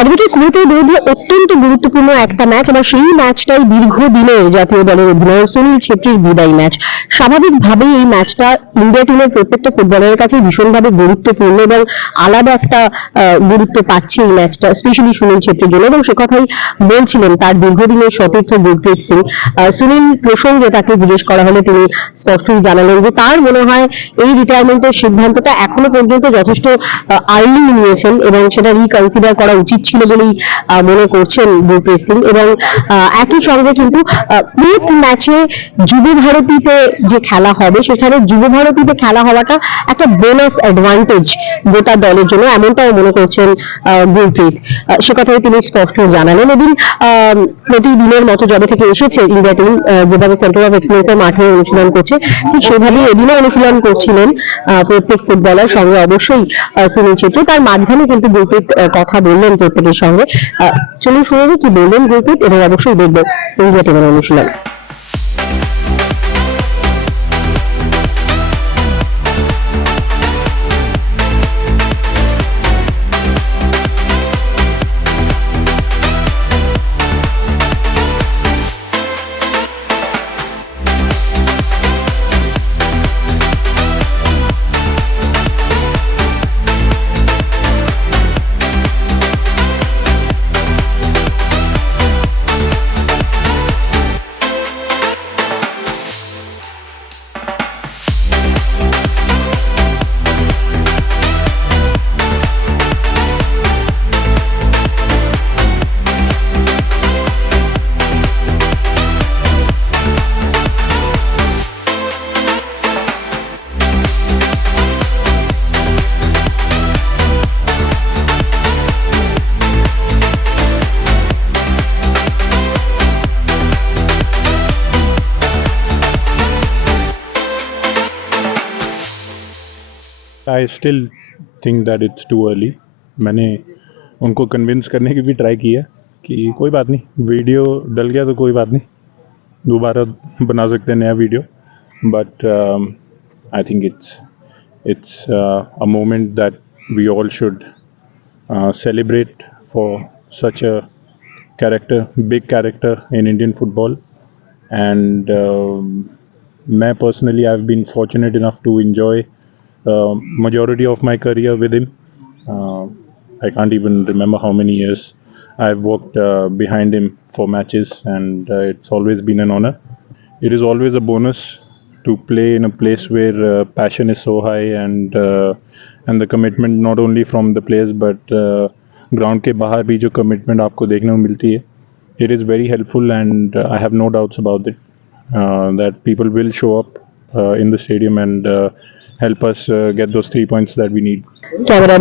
আজকে কুয়েতের বিরুদ্ধে অত্যন্ত গুরুত্বপূর্ণ একটা ম্যাচ এবং সেই ম্যাচটাই দীর্ঘদিনের জাতীয় দলের অধিনায়ক সুনীল ছেত্রীর বিদায় ম্যাচ স্বাভাবিকভাবেই এই ম্যাচটা ইন্ডিয়া টিমের প্রত্যেকটা ফুটবলারের কাছে ভীষণভাবে গুরুত্বপূর্ণ এবং আলাদা একটা গুরুত্ব পাচ্ছে এই ম্যাচটা স্পেশালি সুনীল ছেত্রীর জন্য। এবং সে কথাই বলছিলেন তার দীর্ঘদিনের সতীর্থ গুরপ্রীত সিং। সুনীল প্রসঙ্গে তাকে জিজ্ঞেস করা হলে তিনি স্পষ্টই জানালেন যে তার মনে হয় এই রিটায়ারমেন্টের সিদ্ধান্তটা এখনও পর্যন্ত যথেষ্ট আর্লি নিয়েছেন এবং সেটা রিকনসিডার করা উচিত ছিল বলেই মনে করছেন গুরপ্রীত সিং এবং একই সঙ্গে কিন্তু প্রীত ম্যাচে যুব ভারতীতে যে খেলা হবে, সেখানে যুব ভারতীতে খেলা হওয়াটা একটা বোনাস অ্যাডভান্টেজ গোটা দলের জন্য এমনটাও মনে করছেন গুরপ্রীত সে কথাই তিনি স্পষ্ট জানালেন। এদিন প্রতিদিনের মতো জবে থেকে এসেছে ইন্ডিয়া টিম যেভাবে সেন্টার অফ এক্সেলেন্সের মাঠে অনুশীলন করছে, ঠিক সেভাবেই এদিনও অনুশীলন করছিলেন প্রত্যেক ফুটবলার সঙ্গে অবশ্যই সুনীল ছেত্রী। তার মাঝখানে কিন্তু গুরপ্রীত কথা বললেন প্রত্যেকের সঙ্গে। চলুন শুনে কি বললেন গুরপ্রীত এবং অবশ্যই দেখবেন। এই টিমের অনুশীলন। I still think that it's too early मैंने उनको कन्विंस करने की भी ट्राई किया कि कोई बात नहीं वीडियो डल गया तो कोई बात नहीं, दोबारा बना सकते हैं नया video but I think it's it's a moment that we all should celebrate for such a character big character in Indian football and मैं personally I have been fortunate enough to enjoy uh, majority of my career with him. Uh, I can't even remember how many years I've worked uh, behind him for matches, and uh, it's always been an honor. It is always a bonus to play in a place where uh, passion is so high and uh, and the commitment not only from the players but uh, ground के बाहर भी जो commitment आपको देखने को मिलती है it is very helpful and uh, I have no doubts about it uh, that people will show up uh, in the stadium and uh, help us uh, get those three points that we need. Camera